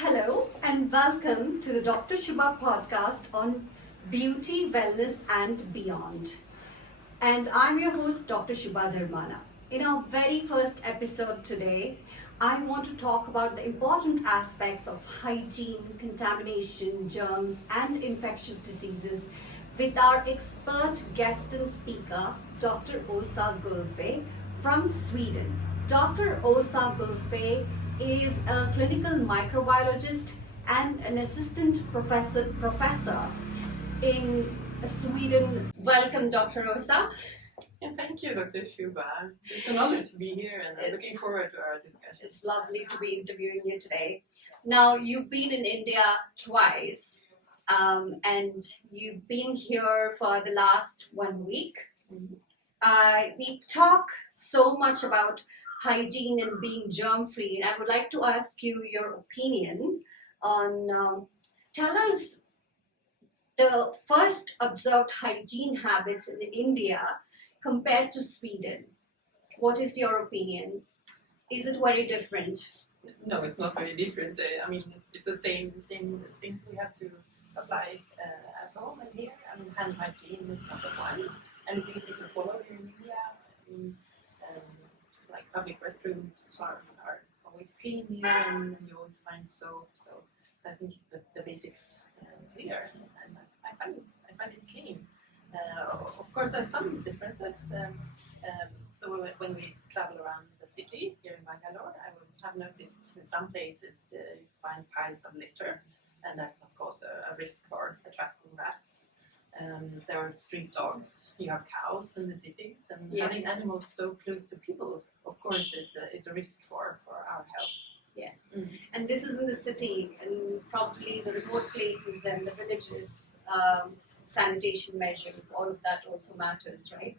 Hello and welcome to the Dr.Shuba Podcast on beauty, wellness, and beyond. And I'm your host, Dr. Shuba. In our very first episode today, I want to talk about the important aspects of hygiene, contamination, germs, and infectious diseases with our expert guest and speaker, Dr. Asa Gylfe from Sweden. Dr. Asa Gylfe is a clinical microbiologist and an assistant professor in Sweden. Welcome, Dr. Asa. Yeah, thank you, Dr. Shuba. It's an honor to be here and I'm looking forward to our discussion. It's lovely to be interviewing you today. Now, you've been in India twice and you've been here for the last 1 week. We talk so much about hygiene and being germ-free, and I would like to ask you your opinion on, tell us the first observed hygiene habits in India compared to Sweden. What is your opinion? Is it very different? No, it's not very different. I mean, it's the same things we have to apply at home and here. I mean, hand hygiene is number one, and it's easy to follow in India. Like public restrooms are always clean here, and you always find soap. So I think the basics is here, and I find it clean. Of course, there are some differences. So when we travel around the city here in Bangalore, I would have noticed in some places you find piles of litter, and that's of course a risk for attracting rats. There are street dogs, you have cows in the cities, and having animals so close to people, of course, is a risk for our health. Yes, and this is in the city, and probably the remote places and the villages, sanitation measures, all of that also matters, right?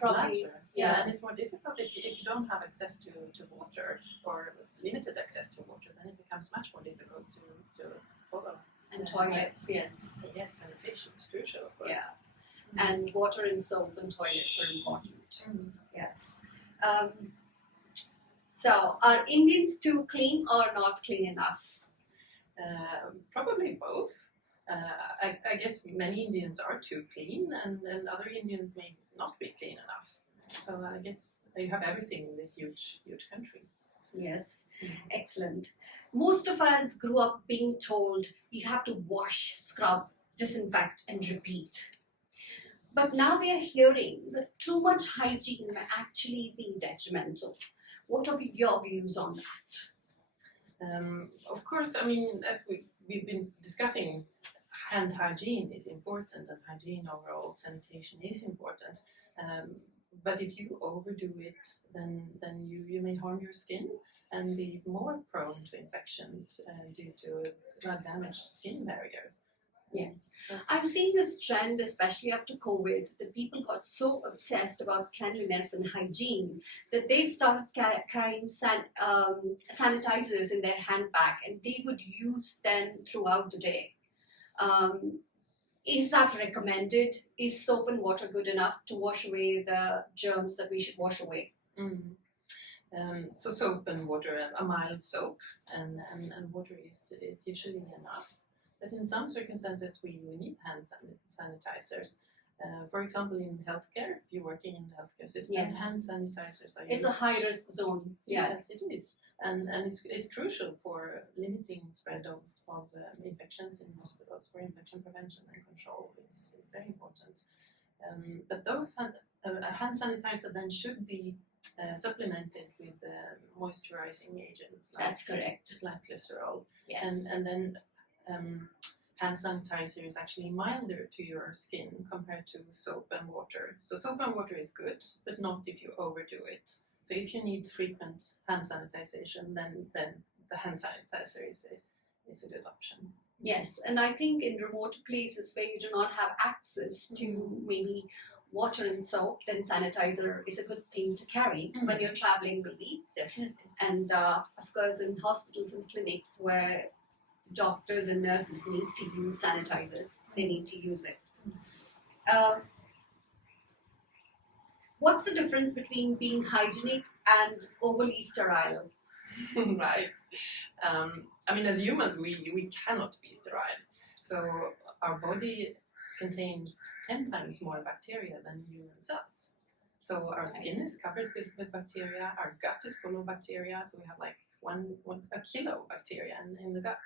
Probably, yeah, and it's more difficult if you don't have access to water or limited access to water, then it becomes much more difficult to follow. And toilets, yes. Yes, sanitation is crucial, of course. Yeah, and water and soap and toilets are important. Yes. So, are Indians too clean or not clean enough? Probably both. I guess many Indians are too clean, and other Indians may not be clean enough. So I guess you have everything in this huge country. Yes, excellent. Most of us grew up being told you have to wash, scrub, disinfect, and repeat. But now we are hearing that too much hygiene may actually be detrimental. What are your views on that? Of course, I mean, as we've been discussing, hand hygiene is important, and hygiene overall, sanitation is important. But if you overdo it, then you may harm your skin and be more prone to infections due to a damaged skin barrier. Yes, I've seen this trend, especially after COVID, that people got so obsessed about cleanliness and hygiene that they've started carrying sanitizers in their handbag, and they would use them throughout the day. Is that recommended? Is soap and water good enough to wash away the germs that we should wash away? So soap and water, a mild soap and water is usually enough. But in some circumstances we need hand sanitizers. For example, in healthcare, if you're working in the healthcare system, hand sanitizers are used. It's a high-risk zone. Yes, it is. And it's crucial for limiting spread of infections in hospitals, for infection prevention and control. It's very important. But those hand sanitizer then should be supplemented with moisturizing agents. That's correct. Like glycerol. Yes. And then hand sanitizer is actually milder to your skin compared to soap and water. So soap and water is good, but not if you overdo it. So if you need frequent hand sanitization, then the hand sanitizer is a good option. Yes, and I think in remote places where you do not have access to maybe water and soap, then sanitizer is a good thing to carry when you're traveling, maybe. Definitely. And of course, in hospitals and clinics where doctors and nurses need to use sanitizers, they need to use it. What's the difference between being hygienic and overly sterile? Right. I mean, as humans, we cannot be sterile. So our body contains 10 times more bacteria than human cells. So our skin is covered with bacteria, our gut is full of bacteria, so we have like a kilo of bacteria in the gut.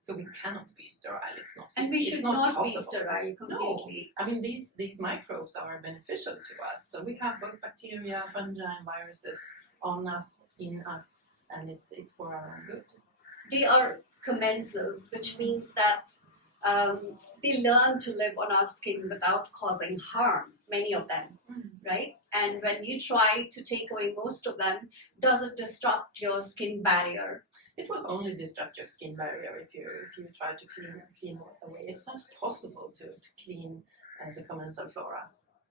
So we cannot be sterile. It's not. And we should not be possible. sterile completely. No. I mean, these microbes are beneficial to us. So we have both bacteria, fungi, and viruses on us, in us, and it's for our own good. They are commensals, which means that they learn to live on our skin without causing harm, many of them, right? And when you try to take away most of them, does it disrupt your skin barrier? It will only disrupt your skin barrier if you try to clean away. It's not possible to clean the commensal flora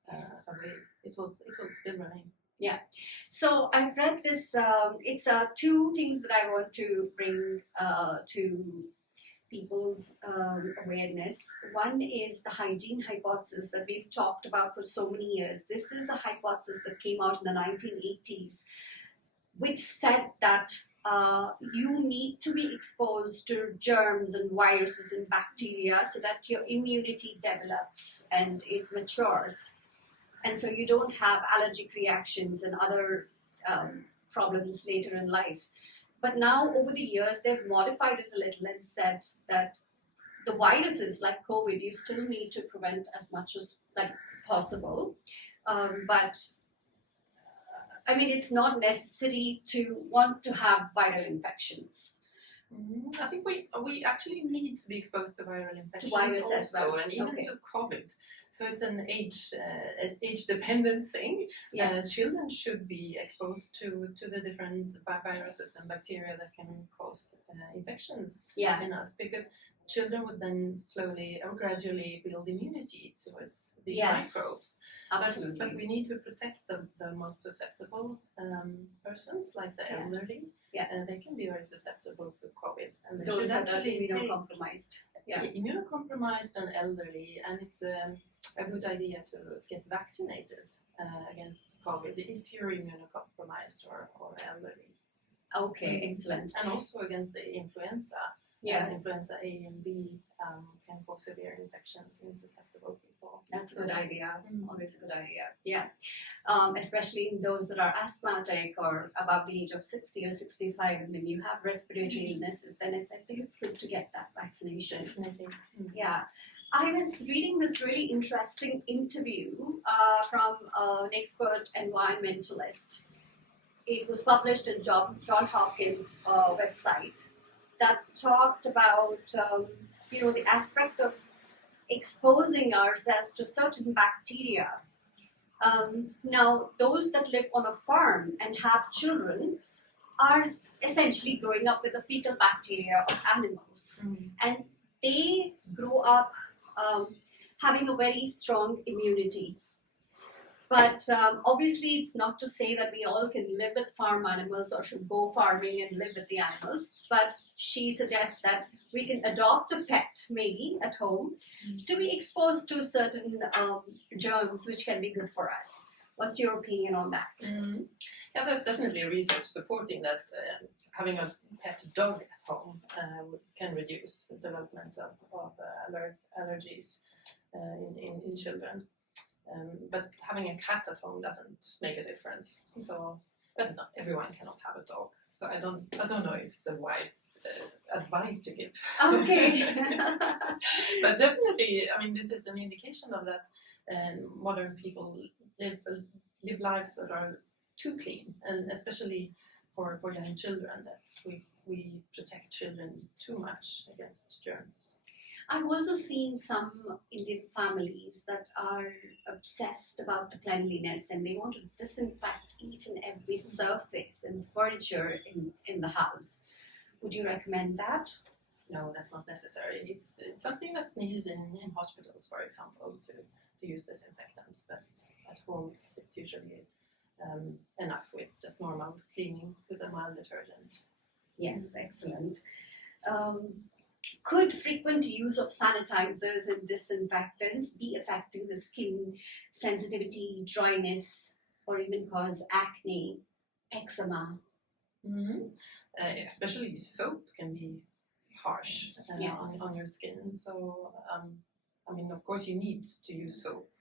away. It will still remain. Yeah. So I've read this. It's two things that I want to bring to people's awareness. One is the hygiene hypothesis that we've talked about for so many years. This is a hypothesis that came out in the 1980s, which said that you need to be exposed to germs and viruses and bacteria so that your immunity develops and it matures. And so you don't have allergic reactions and other problems later in life. But now, over the years, they've modified it a little and said that the viruses like COVID, you still need to prevent as much as like possible. But I mean, it's not necessary to want to have viral infections. I think we actually need to be exposed to viral infections virus as well. and even to COVID. So it's an age-dependent thing. Yes. Children should be exposed to the different viruses and bacteria that can cause infections in us, because children would then slowly or gradually build immunity towards these microbes. Absolutely. But we need to protect the most susceptible persons, like the elderly. They can be very susceptible to COVID. And those that are immunocompromised. Immunocompromised and elderly, and it's a good idea to get vaccinated against COVID if you're immunocompromised or elderly. Okay, excellent. And also against the influenza. Influenza A and B can cause severe infections in susceptible people. That's a good idea. Always a good idea. Yeah. Especially in those that are asthmatic or above the age of 60 or 65, and when you have respiratory illnesses, then I think it's good to get that vaccination. Definitely. Yeah. I was reading this really interesting interview from an expert environmentalist. It was published in John Hopkins' website that talked about the aspect of exposing ourselves to certain bacteria. Now, those that live on a farm and have children are essentially growing up with the fecal bacteria of animals, and they grow up having a very strong immunity. But obviously, it's not to say that we all can live with farm animals or should go farming and live with the animals. But she suggests that we can adopt a pet, maybe, at home, to be exposed to certain germs which can be good for us. What's your opinion on that? Yeah, there's definitely research supporting that having a pet dog at home can reduce the development of allergies in children. But having a cat at home doesn't make a difference. So, but not everyone cannot have a dog. So I don't know if it's a wise advice to give. Okay. But definitely, I mean, this is an indication of that. Modern people live lives that are too clean, and especially for young children, that we protect children too much against germs. I've also seen some Indian families that are obsessed about the cleanliness, and they want to disinfect each and every surface and furniture in the house. Would you recommend that? No, that's not necessary. It's something that's needed in hospitals, for example, to use disinfectants. But at home, it's usually enough with just normal cleaning with a mild detergent. Yes, excellent. Could frequent use of sanitizers and disinfectants be affecting the skin sensitivity, dryness, or even cause acne, eczema? Mhm. Especially soap can be harsh Yes. on your skin. So, I mean, of course, you need to use soap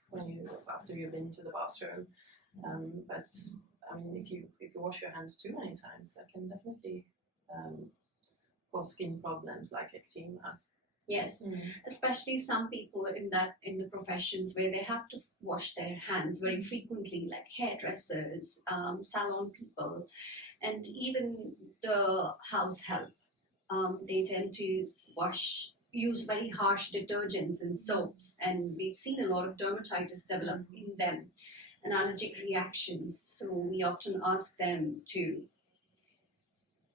after you've been to the bathroom. But I mean, if you wash your hands too many times, that can definitely cause skin problems like eczema. Yes, especially some people in the professions where they have to wash their hands very frequently, like hairdressers, salon people, and even the house help. They tend to use very harsh detergents and soaps, and we've seen a lot of dermatitis develop in them and allergic reactions. So we often ask them to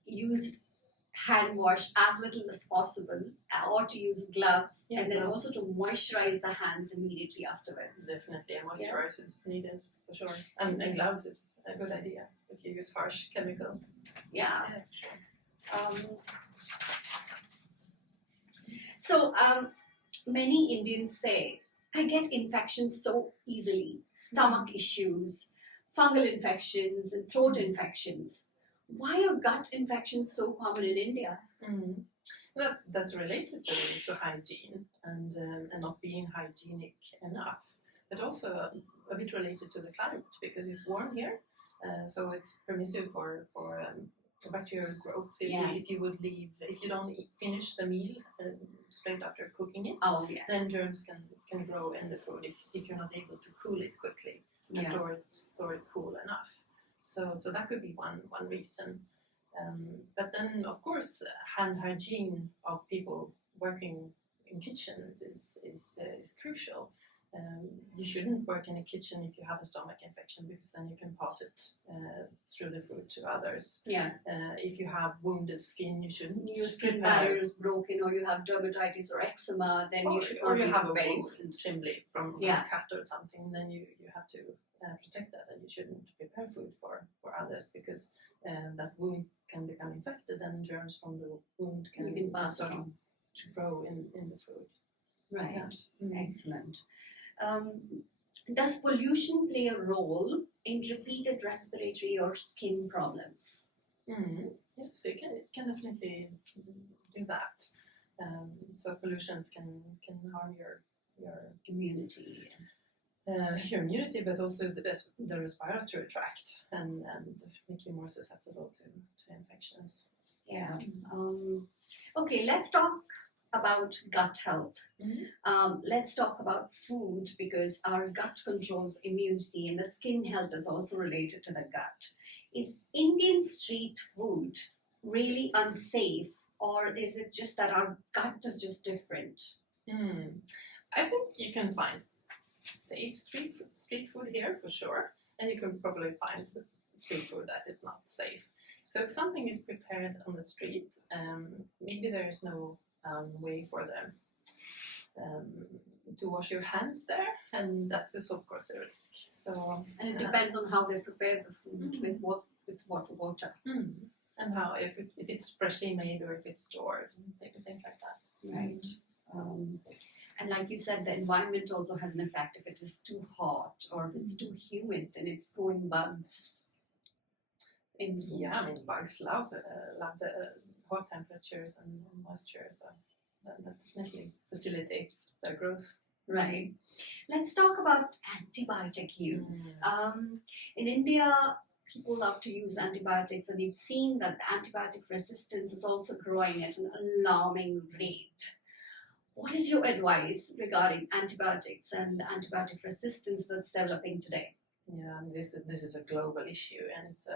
use hand wash as little as possible, or to use gloves, Yeah, and then gloves. also to moisturize the hands immediately afterwards. Definitely, a moisturizer is needed for sure. And gloves is a good idea if you use harsh chemicals. Yeah. Yeah, sure. So many Indians say, I get infections so easily, stomach issues, fungal infections, and throat infections. Why are gut infections so common in India? Mm. That's related to hygiene and not being hygienic enough, but also a bit related to the climate because it's warm here, so it's permissive for bacterial growth. If you would leave, if you don't finish the meal straight after cooking it, then germs can grow in the food if you're not able to cool it quickly and store it cool enough. So that could be one reason. But then, of course, hand hygiene of people working in kitchens is crucial. You shouldn't work in a kitchen if you have a stomach infection because then you can pass it through the food to others. If you have wounded skin, you shouldn't. Your skin barrier is broken, or you have dermatitis or eczema, then you should not be have a preparing wound simply from a cut or something. Then you have to protect that, and you shouldn't prepare food for others because that wound can become infected, and germs from the wound can start to grow in the food. Right. Excellent. Does pollution play a role in repeated respiratory or skin problems? Yes, it can definitely do that. So pollutions can harm your immunity. Your immunity, but also the respiratory tract, and make you more susceptible to infections. Yeah. Okay, let's talk about gut health. Let's talk about food because our gut controls immunity, and the skin health is also related to the gut. Is Indian street food really unsafe, or is it just that our gut is just different? I think you can find safe street food here for sure, and you can probably find street food that is not safe. So if something is prepared on the street, maybe there is no way for them to wash your hands there, and that is of course a risk. So and it depends on how they prepare the food with what water, and how if it's freshly made or if it's stored, things like that. Right. And like you said, the environment also has an effect. If it is too hot or if it's too humid, then it's growing bugs in the food. Yeah, I mean, bugs love the hot temperatures and moisture, so that definitely facilitates their growth. Right. Let's talk about antibiotic use. In India, people love to use antibiotics, and we've seen that the antibiotic resistance is also growing at an alarming rate. What is your advice regarding antibiotics and the antibiotic resistance that's developing today? Yeah, this is a global issue, and it's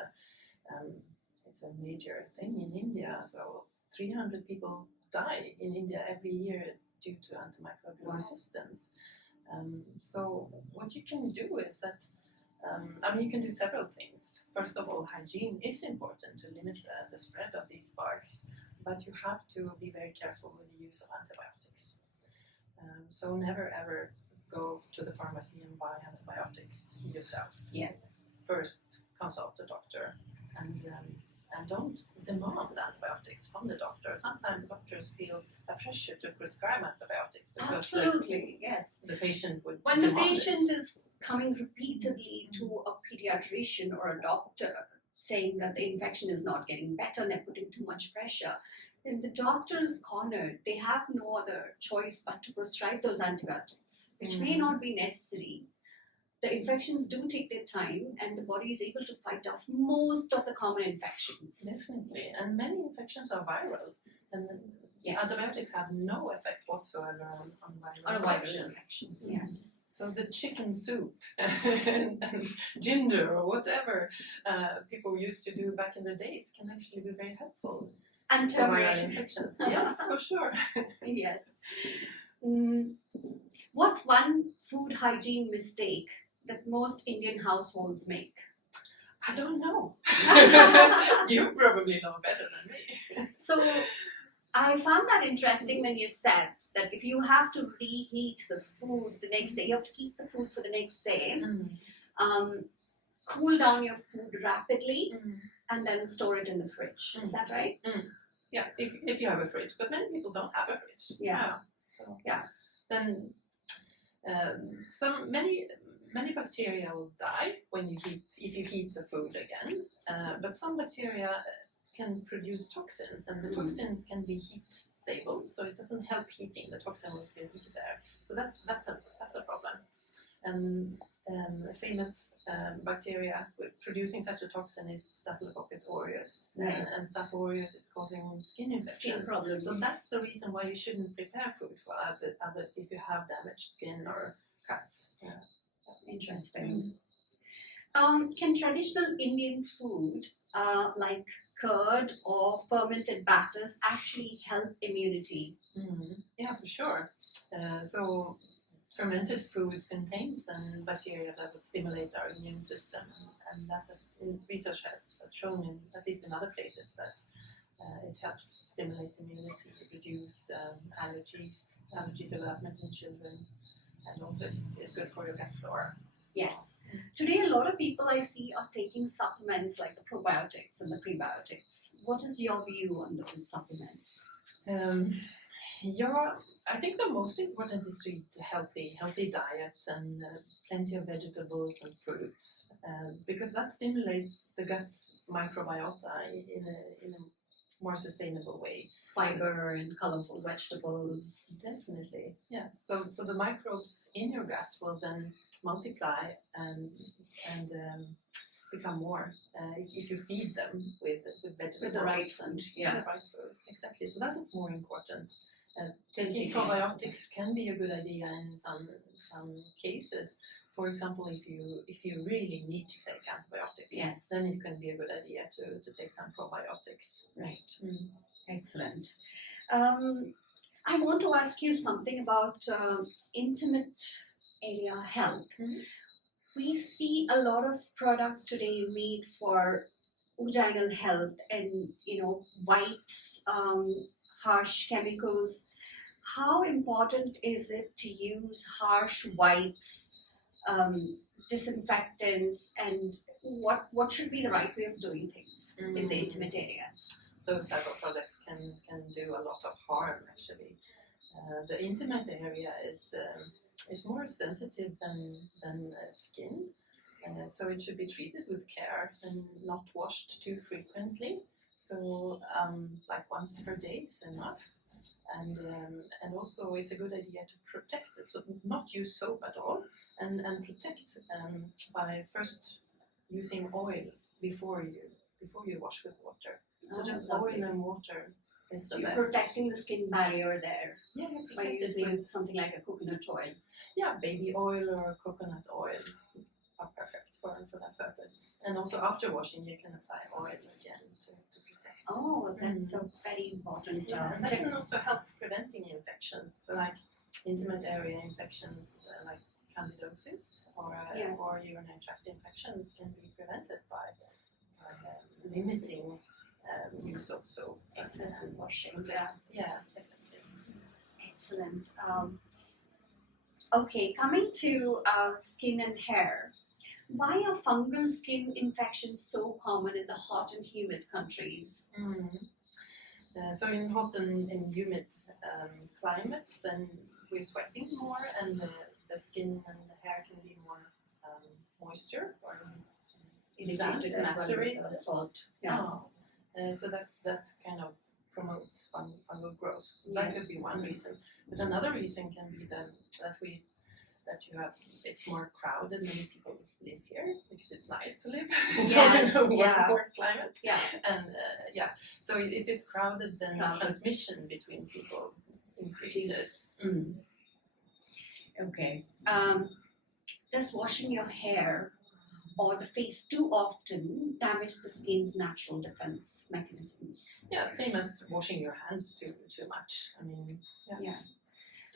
a major thing in India. So 300 people die in India every year due to antimicrobial resistance. So what you can do is that you can do several things. First of all, hygiene is important to limit the spread of these bugs, but you have to be very careful with the use of antibiotics. So never ever go to the pharmacy and buy antibiotics yourself. Yes. First, consult a doctor, and don't demand antibiotics from the doctor. Sometimes doctors feel a pressure to prescribe antibiotics because absolutely, yes, the patient would. When the patient is coming repeatedly to a pediatrician or a doctor, saying that the infection is not getting better and they're putting too much pressure, then the doctor is cornered. They have no other choice but to prescribe those antibiotics, which may not be necessary. The infections do take their time, and the body is able to fight off most of the common infections. Definitely, and many infections are viral, and Yes. antibiotics have no effect whatsoever on viral On a viral infections. infection. Yes. So the chicken soup and ginger or whatever people used to do back in the days can actually be very helpful And for viral turmeric. infections. Yes, for sure. Yes. What's one food hygiene mistake that most Indian households make? I don't know. You probably know better than me. So I found that interesting when you said that if you have to reheat the food the next day, you have to keep the food for the next day, cool down your food rapidly, and then store it in the fridge. Is that right? Yeah, if you have a fridge, but many people don't have a fridge. Yeah. So Yeah. then many bacteria will die when if you heat the food again. But some bacteria can produce toxins, and the toxins can be heat stable, so it doesn't help heating. The toxin will still be there. So that's a problem. And a famous bacteria with producing such a toxin is Staphylococcus aureus, Right. and Staph aureus is causing skin infections. Skin problems. So that's the reason why you shouldn't prepare food for others if you have damaged skin or cuts. Yeah. Interesting. Can traditional Indian food like curd or fermented batters actually help immunity? Yeah, for sure. So fermented food contains then bacteria that would stimulate our immune system, and that research has shown, in at least in other places, that it helps stimulate immunity, reduce allergy development in children, and also it's good for your gut flora. Yes. Today, a lot of people I see are taking supplements like the probiotics and the prebiotics. What is your view on those supplements? I think the most important is to eat a healthy diet and plenty of vegetables and fruits, because that stimulates the gut microbiota in a more sustainable way. Fiber and colorful vegetables. Definitely, yes. So the microbes in your gut will then multiply and become more if you feed them with vegetables. With the right food, yeah. The right food, exactly. So that is more important. Taking Taking probiotics can be a good idea in some cases. For example, if you really need to take antibiotics, Yes. then it can be a good idea to take some probiotics. Right. Excellent. I want to ask you something about intimate area health. We see a lot of products today made for vaginal health, and wipes, harsh chemicals. How important is it to use harsh wipes, disinfectants, and what should be the right way of doing things in the intimate areas? Those type of products can do a lot of harm, actually. The intimate area is more sensitive than skin, so it should be treated with care and not washed too frequently. So like once per day is enough. And also it's a good idea to protect it, so not use soap at all, and protect by first using oil before you wash with water. So just lovely. oil and water is So the you're best. protecting the skin barrier there Yeah, you by protect it using with something like a coconut oil. baby oil or coconut oil are perfect for that purpose. And also after washing you can apply oil again to protect. Oh, that's a very important And that tip. can also help preventing infections, like intimate area infections, like candidosis or urinary tract infections can be prevented by limiting use of soap. Excessive washing. Yeah, exactly. Excellent. Okay, coming to skin and hair. Why are fungal skin infections so common in the hot and humid countries? So in hot and humid climate, then we're sweating more, and the skin and the hair can be more moisture or irritated as well with the salt. Yeah. So that kind of promotes fungal growth. So that could be one reason. But another reason can be that it's more crowded. Many people live here because it's nice to live. Yes, warm climate. Yeah. And so if it's crowded, then transmission between people increases. Okay. Does washing your hair or the face too often damage the skin's natural defense mechanisms? Yeah, same as washing your hands too much. I mean,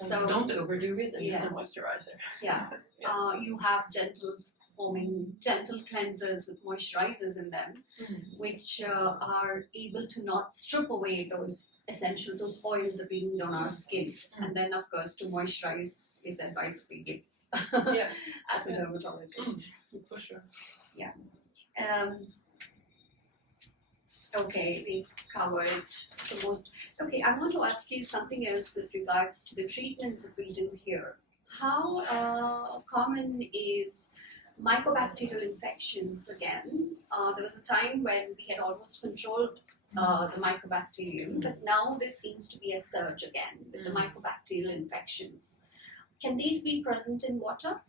So don't overdo it and use a moisturizer. Yeah. You have gentle cleansers with moisturizers in them, which are able to not strip away those oils that we need on our skin. And then, of course, to moisturize is the advice we give as a dermatologist. For sure. Yeah. Okay, we've covered the most. Okay, I want to ask you something else with regards to the treatments that we do here. How common is mycobacterial infections again? There was a time when we had almost controlled the mycobacterium, but now there seems to be a surge again with the mycobacterial infections. Can these be present in water?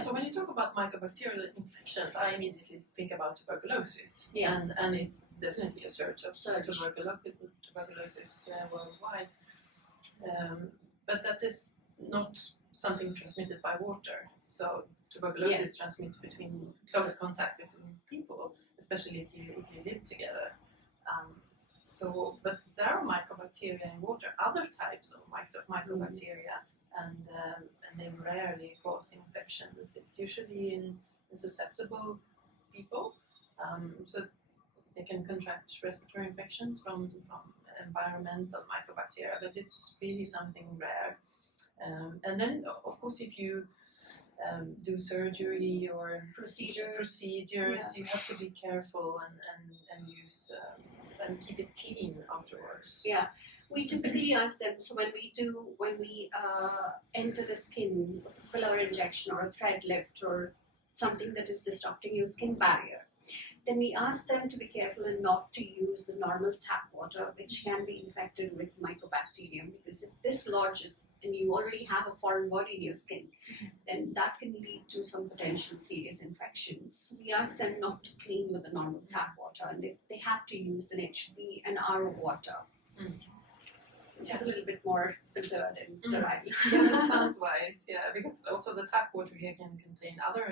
So when you talk about mycobacterial infections, I immediately think about tuberculosis. Yes. And it's definitely a surge of tuberculosis worldwide. But that is not something transmitted by water. So tuberculosis transmits between close contact between people, especially if you live together. But there are mycobacteria in water, other types of mycobacteria, and they rarely cause infections. It's usually in susceptible people, so they can contract respiratory infections from environmental mycobacteria, but it's really something rare. And then, of course, if you do surgery or procedures, you have to be careful and use and keep it clean afterwards. Yeah, we typically ask them. So when we enter the skin with a filler injection or a thread lift or something that is disrupting your skin barrier, then we ask them to be careful and not to use the normal tap water, which can be infected with mycobacterium, because if this lodges and you already have a foreign body in your skin, then that can lead to some potential serious infections. We ask them not to clean with the normal tap water, and they have to use, then it should be an RO water, which is a little bit more filtered and sterile. Yeah, that sounds wise. Yeah, because also the tap water here can contain other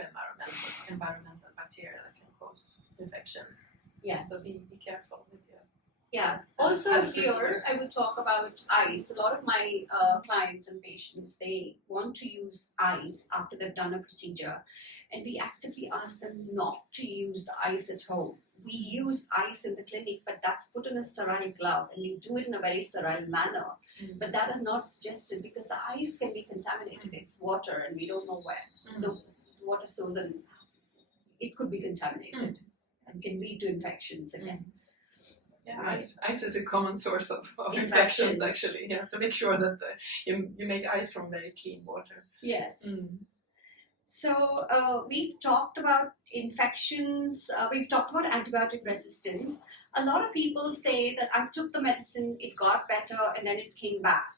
environmental bacteria that can cause infections. Yes. So be careful with your. Yeah. Also here, I would talk about ice. A lot of my clients and patients, they want to use ice after they've done a procedure, and we actively ask them not to use the ice at home. We use ice in the clinic, but that's put in a sterile glove, and we do it in a very sterile manner. But that is not suggested because the ice can be contaminated. It's water, and we don't know where the water source, and it could be contaminated and can lead to infections again. Yeah, ice is a common source of infections actually. Yeah, to make sure that you make ice from very clean water. Yes. So we've talked about infections, we've talked about antibiotic resistance. A lot of people say that I took the medicine, it got better, and then it came back.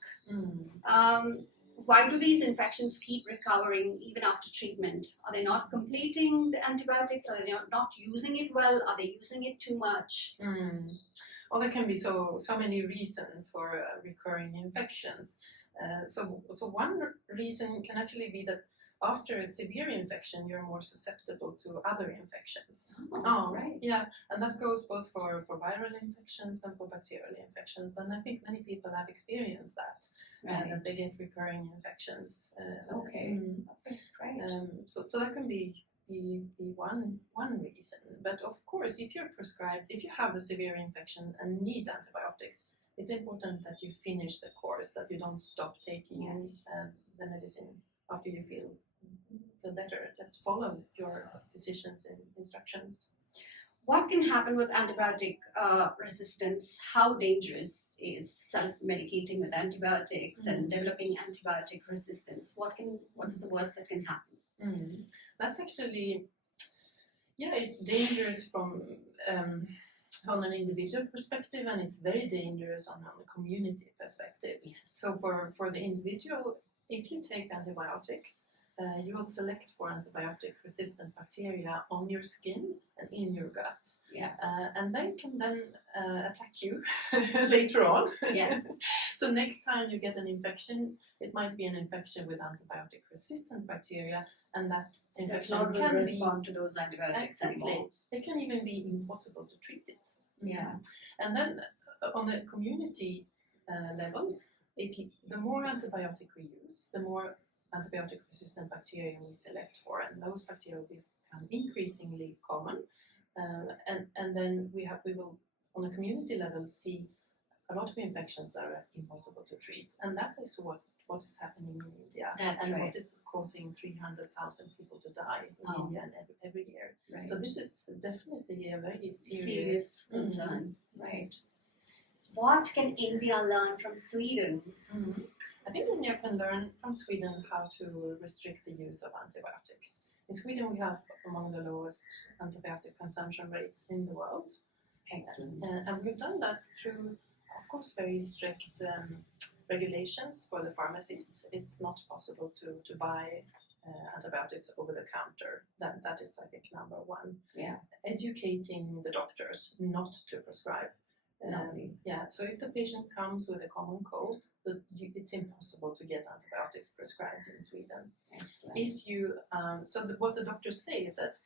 Why do these infections keep recovering even after treatment? Are they not completing the antibiotics? Are they not using it well? Are they using it too much? Well, there can be so many reasons for recurring infections. So one reason can actually be that after a severe infection, you're more susceptible to other infections. Right. Yeah, and that goes both for viral infections and for bacterial infections. And I think many people have experienced that, that they get recurring infections. Okay, great. So that can be one reason. But of course, if you have a severe infection and need antibiotics, it's important that you finish the course, that you don't stop taking the medicine after you feel better. Just follow your physician's instructions. What can happen with antibiotic resistance? How dangerous is self-medicating with antibiotics and developing antibiotic resistance? What's the worst that can happen? That's actually, it's dangerous from on an individual perspective, and it's very dangerous on a community perspective. Yes. So for the individual, if you take antibiotics, you will select for antibiotic-resistant bacteria on your skin and in your gut. Yeah. And they can then attack you later on. Yes. So next time you get an infection, it might be an infection with antibiotic-resistant bacteria, and that That's infection not going to can respond to those antibiotics exactly. anymore. It can even be impossible to treat it. Yeah. And then on a community level, the more antibiotic we use, the more antibiotic-resistant bacteria we select for, and those bacteria will become increasingly common. And then we will, on a community level, see a lot of infections that are impossible to treat, and that is what is happening in India. That's and right. what is causing 300,000 people to die in India every year. Right. So this is definitely a very serious concern. Right. Yes. What can India learn from Sweden? I think India can learn from Sweden how to restrict the use of antibiotics. In Sweden, we have among the lowest antibiotic consumption rates in the world. Excellent. And we've done that through, of course, very strict regulations for the pharmacies. It's not possible to buy antibiotics over the counter. That is, I think, number one. Yeah. Educating the doctors not to prescribe. So if the patient comes with a common cold, it's impossible to get antibiotics prescribed in Sweden. Excellent. If you, what the doctors say is that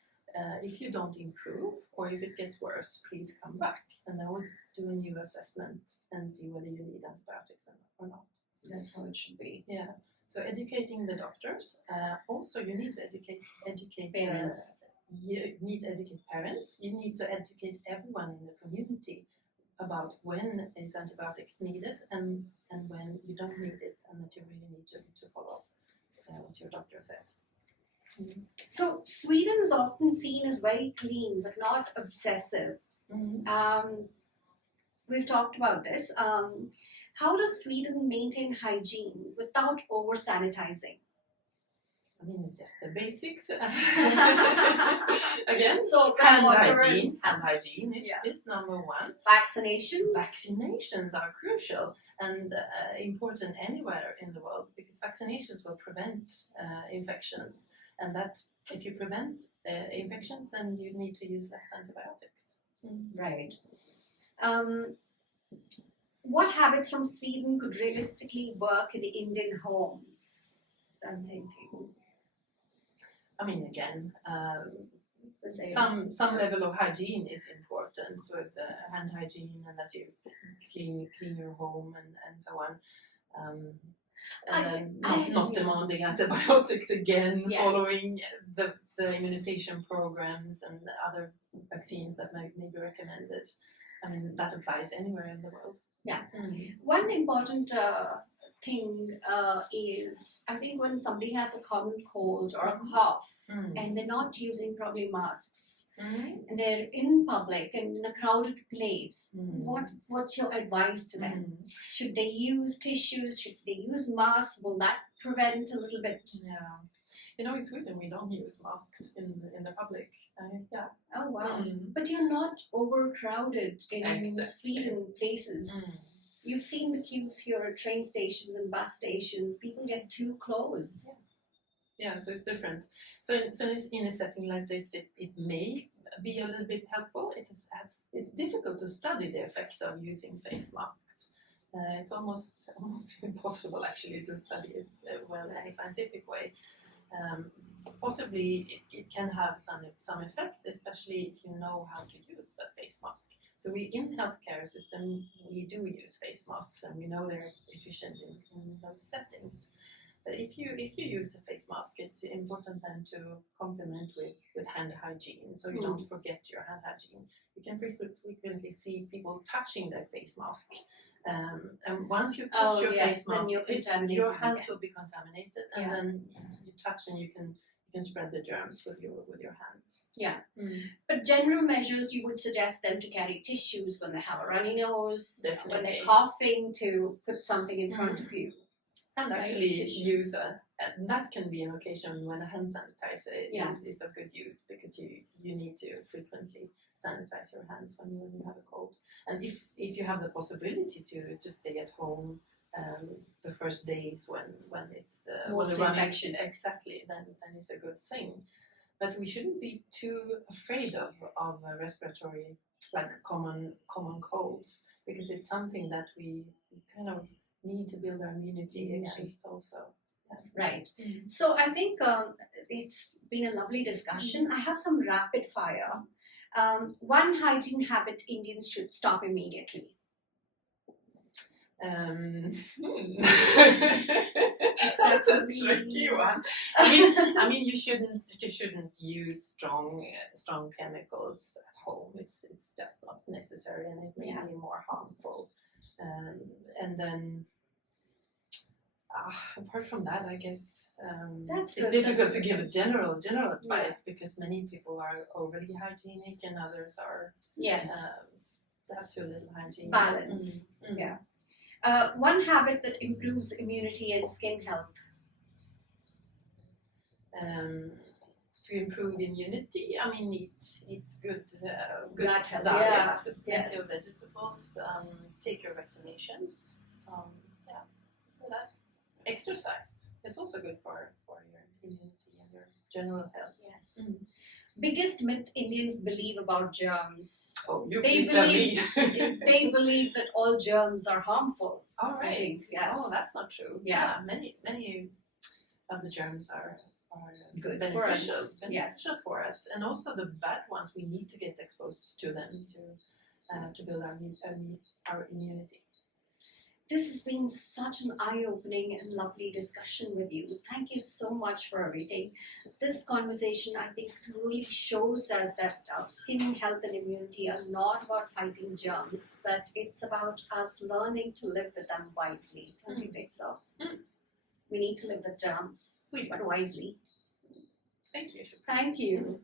if you don't improve or if it gets worse, please come back, and they will do a new assessment and see whether you need antibiotics or not. That's how it should be. Yeah. So educating the doctors. Also, you need to educate Parents. You need to educate parents. You need to educate everyone in the community about when is antibiotics needed and when you don't need it, and that you really need to follow what your doctor says. So Sweden is often seen as very clean but not obsessive. We've talked about this. How does Sweden maintain hygiene without over sanitizing? I mean, it's just the basics. Again, so hand hygiene is number one. Vaccinations? Vaccinations are crucial and important anywhere in the world, because vaccinations will prevent infections. And that if you prevent infections, then you need to use less antibiotics. Right. What habits from Sweden could realistically work in the Indian homes? I'm thinking. I mean, again, same. some level of hygiene is important with hand hygiene, and that you clean your home and so on. And then not demanding antibiotics again, Yes. following the immunization programs and other vaccines that may be recommended. I mean, that applies anywhere in the world. Yeah. One important thing is, I think when somebody has a common cold or a cough and they're not using probably masks and they're in public and in a crowded place, what's your advice to them? Should they use tissues? Should they use masks? Will that prevent a little bit? Yeah. You know, in Sweden we don't use masks in the public. Yeah. Oh wow! But you're not overcrowded in Exactly. Sweden places. You've seen the queues here at train stations and bus stations. People get too close. Yeah, so it's different. So in a setting like this, it may be a little bit helpful. It's difficult to study the effect of using face masks. It's almost impossible actually to study it well in a scientific way. Possibly it can have some effect, especially if you know how to use the face mask. So in healthcare system, we do use face masks, and we know they're efficient in those settings. But if you use a face mask, it's important then to complement with hand hygiene, so you don't forget your hand hygiene. You can frequently see people touching their face mask. And once you touch your face mask, your hands will be contaminated, and then you touch and you can spread the germs with your hands. Yeah. But general measures, you would suggest them to carry tissues when they have a runny nose, Definitely. when they're coughing, to put something in front of you. And Very actually judicious. use that can be an occasion when a hand sanitizer Yeah. is of good use, because you need to frequently sanitize your hands when you have a cold. And if you have the possibility to stay at home the first days when it's Most when running- infectious. exactly, then it's a good thing. But we shouldn't be too afraid of respiratory, like common colds, because it's something that we kind of need to build our immunity against also. Right. Mm. So I think it's been a lovely discussion. I have some rapid fire. One hygiene habit Indians should stop immediately. That's a tricky one. I mean, you shouldn't use strong chemicals at home. It's just not necessary, and it may be more harmful. And then, apart from that, I guess That's it's good. difficult That's to give a good. general advice, because many people are overly hygienic and others are Yes. have too little hygiene. Balance. Mm. Yeah. One habit that improves immunity and skin health. To improve immunity, I mean, eat good Gut health, diet with plenty yes. of vegetables. Take your vaccinations. So that exercise is also good for your immunity and your general health. Yes. Biggest myth Indians believe about germs. Oh, you They please tell believe me. they believe that all germs are harmful. All right. Things, yes. Oh, that's not true. Yeah. Many of the germs are Good beneficial, for us. beneficial Yes. for us, and also the bad ones, we need to get exposed to them to build our immunity. This has been such an eye-opening and lovely discussion with you. Thank you so much for everything. This conversation, I think, really shows us that skin health and immunity are not about fighting germs, but it's about us learning to live with them wisely. Don't you think so? We need to live with germs, but wisely. Thank you. Thank you.